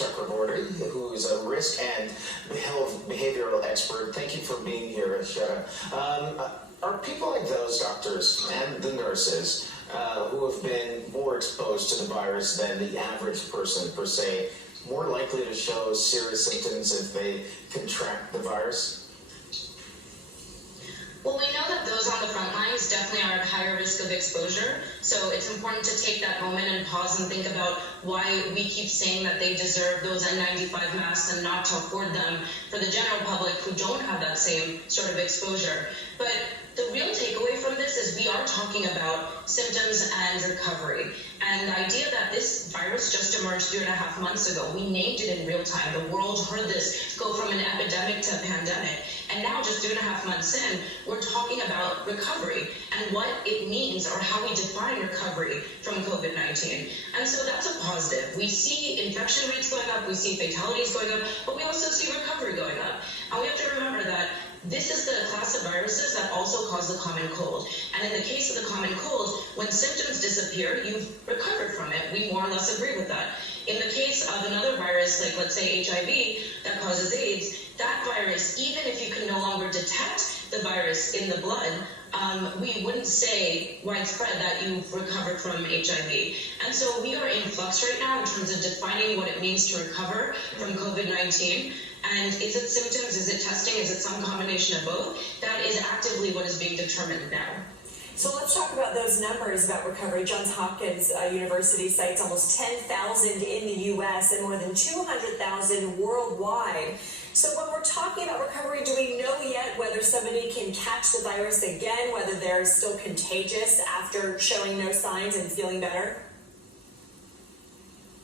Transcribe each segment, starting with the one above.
Chuck Rebordy, who is a risk and behavioral expert. Thank you for being here, Shweta. Are people like those doctors and the nurses who have been more exposed to the virus than the average person, per se, more likely to show serious symptoms if they contract the virus? Well, we know that those on the front lines definitely are at higher risk of exposure, so it's important to take that moment and pause and think about why we keep saying that they deserve those N95 masks and not to afford them for the general public who don't have that same sort of exposure. But the real takeaway from this is we are talking about symptoms and recovery. And the idea that this virus just emerged 3.5 months ago, we named it in real time. The world heard this go from an epidemic to a pandemic. And now just 3.5 months in, we're talking about recovery and what it means or how we define recovery from COVID-19. And so that's a positive. We see infection rates going up, we see fatalities going up, but we also see recovery going up. And we have to remember that this is the class of viruses that also cause the common cold. And in the case of the common cold, when symptoms disappear, you've recovered from it. We more or less agree with that. In the case of another virus, like let's say HIV, that causes AIDS, that virus, even if you can no longer detect the virus in the blood, we wouldn't say widespread that you've recovered from HIV. And so we are in flux right now in terms of defining what it means to recover from COVID-19. And is it symptoms, is it testing, is it some combination of both? That is actively what is being determined now. So let's talk about those numbers about recovery. Johns Hopkins University cites almost 10,000 in the U.S. and more than 200,000 worldwide. So when we're talking about recovery, do we know yet whether somebody can catch the virus again, whether they're still contagious after showing no signs and feeling better?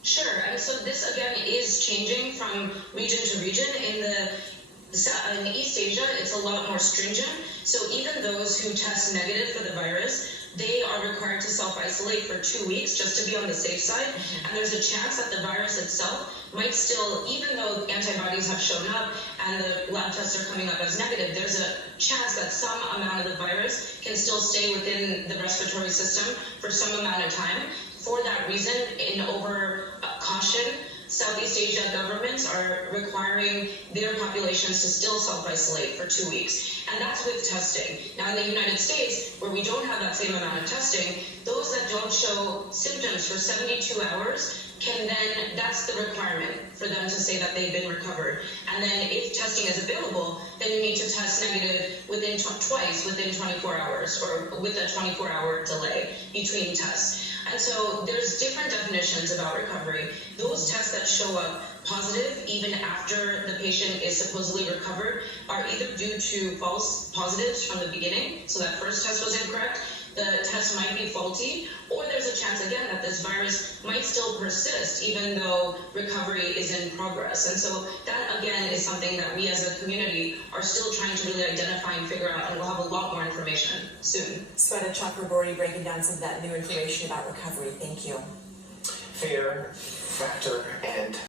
Sure, and so this again is changing from region to region. In East Asia, it's a lot more stringent. So even those who test negative for the virus, they are required to self-isolate for 2 weeks just to be on the safe side. And there's a chance that the virus itself might still, even though antibodies have shown up and the lab tests are coming up as negative, there's a chance that some amount of the virus can still stay within the respiratory system for some amount of time. For that reason, in over caution, Southeast Asia governments are requiring their populations to still self-isolate for 2 weeks. And that's with testing. Now in the United States, where we don't have that same amount of testing, those that don't show symptoms for 72 hours can then, that's the requirement for them to say that they've been recovered. And then if testing is available, then you need to test negative within twice within 24 hours or with a 24-hour delay between tests. And so there's different definitions about recovery. Those tests that show up positive even after the patient is supposedly recovered are either due to false positives from the beginning, so that first test was incorrect, the test might be faulty, or there's a chance again that this virus might still persist even though recovery is in progress. And so that again is something that we as a community are still trying to really identify and figure out, and we'll have a lot more information soon. Shweta, Chuck Rebordy breaking down some of that new information about recovery. Thank you. Fear, factor, and